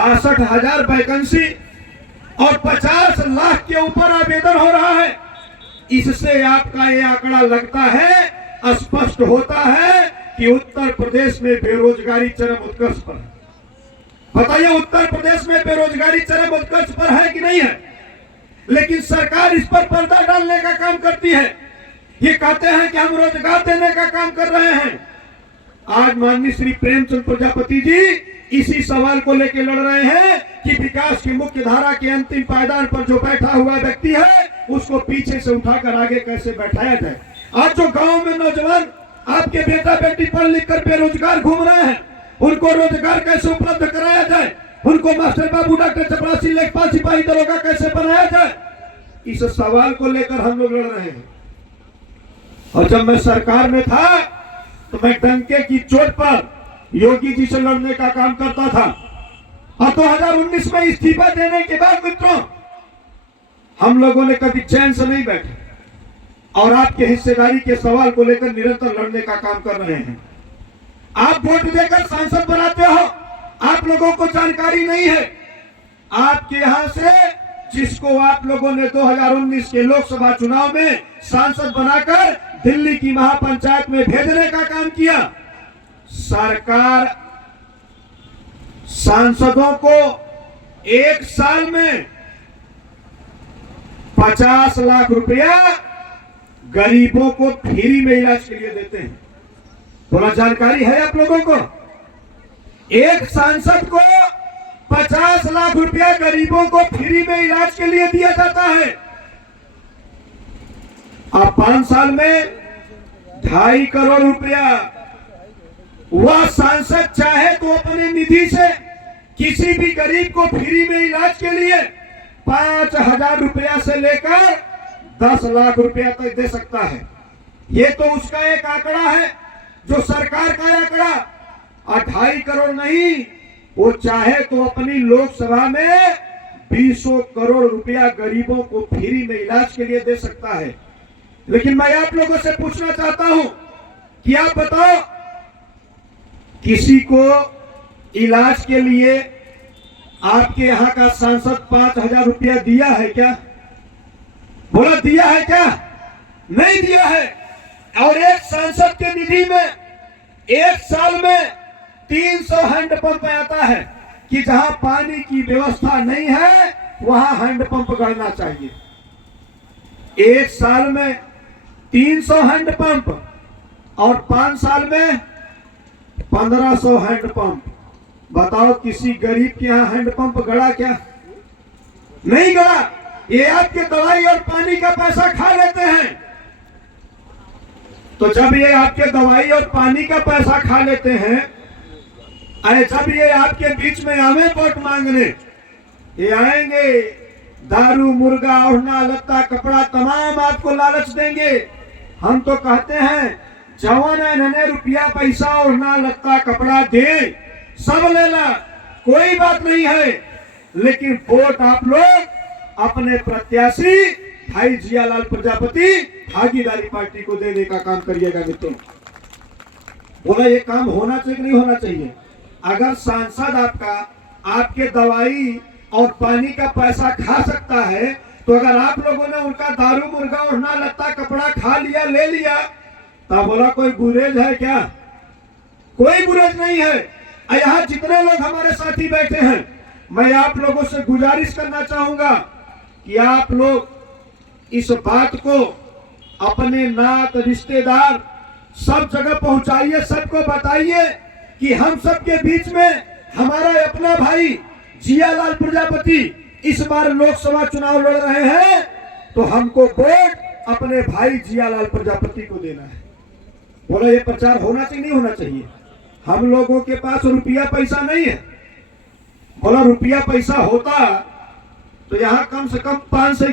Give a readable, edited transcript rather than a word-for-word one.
62,000 vacancy और 50 लाख के ऊपर आवेदन हो रहा है। इससे आपका ये आंकड़ा लगता है, स्पष्ट होता है कि उत्तर प्रदेश में बेरोजगारी चरम उत्कर्ष पर है। बताइए, उत्तर प्रदेश में बेरोजगारी चरम उत्कर्ष पर है कि नहीं है? लेकिन सरकार इस पर पर्दा डालने का काम करती है। ये कहते हैं कि हम रोजगार देने का काम कर रहे हैं। आज माननीय श्री प्रेमचंद प्रजापति जी इसी सवाल को लेकर लड़ रहे हैं कि विकास की मुख्य धारा के अंतिम पायदान पर जो बैठा हुआ व्यक्ति है उसको पीछे से उठाकर आगे कैसे बैठाया जाए। आज जो गांव में नौजवान आपके बेटा बेटी पढ़ लिख कर बेरोजगार घूम रहे हैं, उनको रोजगार कैसे उपलब्ध कराया जाए, उनको मास्टर बाबू, डॉक्टर, चपरासी, लेखपाल, सिपाही, दरोगा कैसे बनाया जाए, इस सवाल को लेकर हम लोग लड़ रहे हैं। और जब मैं सरकार में था तो मैं डंके की चोट पर योगी जी से लड़ने का काम करता था। और 2019 में इस्तीफा देने के बाद मित्रों, हम लोगों ने कभी चैन से नहीं बैठे और आपके हिस्सेदारी के सवाल को लेकर निरंतर लड़ने का काम कर रहे हैं। आप वोट देकर सांसद बनाते हो, आप लोगों को जानकारी नहीं है। आपके यहां से जिसको आप लोगों ने 2019 के लोकसभा चुनाव में सांसद बनाकर दिल्ली की महापंचायत में भेजने का काम किया, सरकार सांसदों को एक साल में 50 लाख रुपया गरीबों को फ्री में इलाज के लिए देते हैं। थोड़ा जानकारी है आप लोगों को? एक सांसद को 50 लाख रुपया गरीबों को फ्री में इलाज के लिए दिया जाता है। अब 5 साल में 2.5 करोड़ रुपया वह सांसद चाहे तो अपने निधि से किसी भी गरीब को फ्री में इलाज के लिए 5,000 रुपया से लेकर 10 लाख रुपया तक दे सकता है। ये तो उसका एक आंकड़ा है, जो सरकार का आंकड़ा। 2.5 करोड़ नहीं, वो चाहे तो अपनी लोकसभा में 20 करोड़ रुपया गरीबों को फ्री में इलाज के लिए दे सकता है। लेकिन मैं आप लोगों से पूछना चाहता हूं कि आप बताओ, किसी को इलाज के लिए आपके यहां का सांसद 5,000 रुपया दिया है क्या? बोला दिया है क्या? नहीं दिया है। और एक सांसद के निधि में एक साल में 300 हैंडपंप आता है कि जहां पानी की व्यवस्था नहीं है वहां हैंडपंप गड़ना चाहिए। एक साल में 300 हैंडपंप और 5 साल में 1500 हैंडपंप। बताओ, किसी गरीब के यहां हैंडपंप गड़ा क्या? नहीं गड़ा। ये आपके दवाई और पानी का पैसा खा लेते हैं। तो जब ये आपके दवाई और पानी का पैसा खा लेते हैं, अरे जब ये आपके बीच में आवे वोट मांगने, ये आएंगे, दारू, मुर्गा, ओढ़ना, लत्ता, कपड़ा तमाम आपको लालच देंगे। हम तो कहते हैं जवान इन्हें रुपया, पैसा, ओढ़ना, लत्ता, कपड़ा दे, सब लेना, कोई बात नहीं है। लेकिन वोट आप लोग अपने प्रत्याशी भाई जियालाल प्रजापति भागीदारी पार्टी को देने का काम करिएगा मित्रों। बोला ये काम होना चाहिए कि नहीं होना चाहिए? अगर सांसद आपका आपके दवाई और पानी का पैसा खा सकता है, तो अगर आप लोगों ने उनका दारू, मुर्गा, ओढ़ना, लत्ता, कपड़ा खा लिया, ले लिया, तब बोला कोई गुरेज है क्या? कोई गुरेज नहीं है। यहाँ जितने लोग हमारे साथी बैठे हैं, मैं आप लोगों से गुजारिश करना चाहूंगा कि आप लोग इस बात को अपने नात, रिश्तेदार सब जगह पहुंचाइए, सबको बताइए कि हम सबके बीच में हमारा अपना भाई जियालाल प्रजापति इस बार लोकसभा चुनाव लड़ रहे हैं, तो हमको वोट अपने भाई जियालाल प्रजापति को देना है। बोला ये प्रचार होना चाहिए नहीं होना चाहिए? हम लोगों के पास रुपया पैसा नहीं है। बोला रुपया पैसा होता तो यहाँ कम से कम 5 से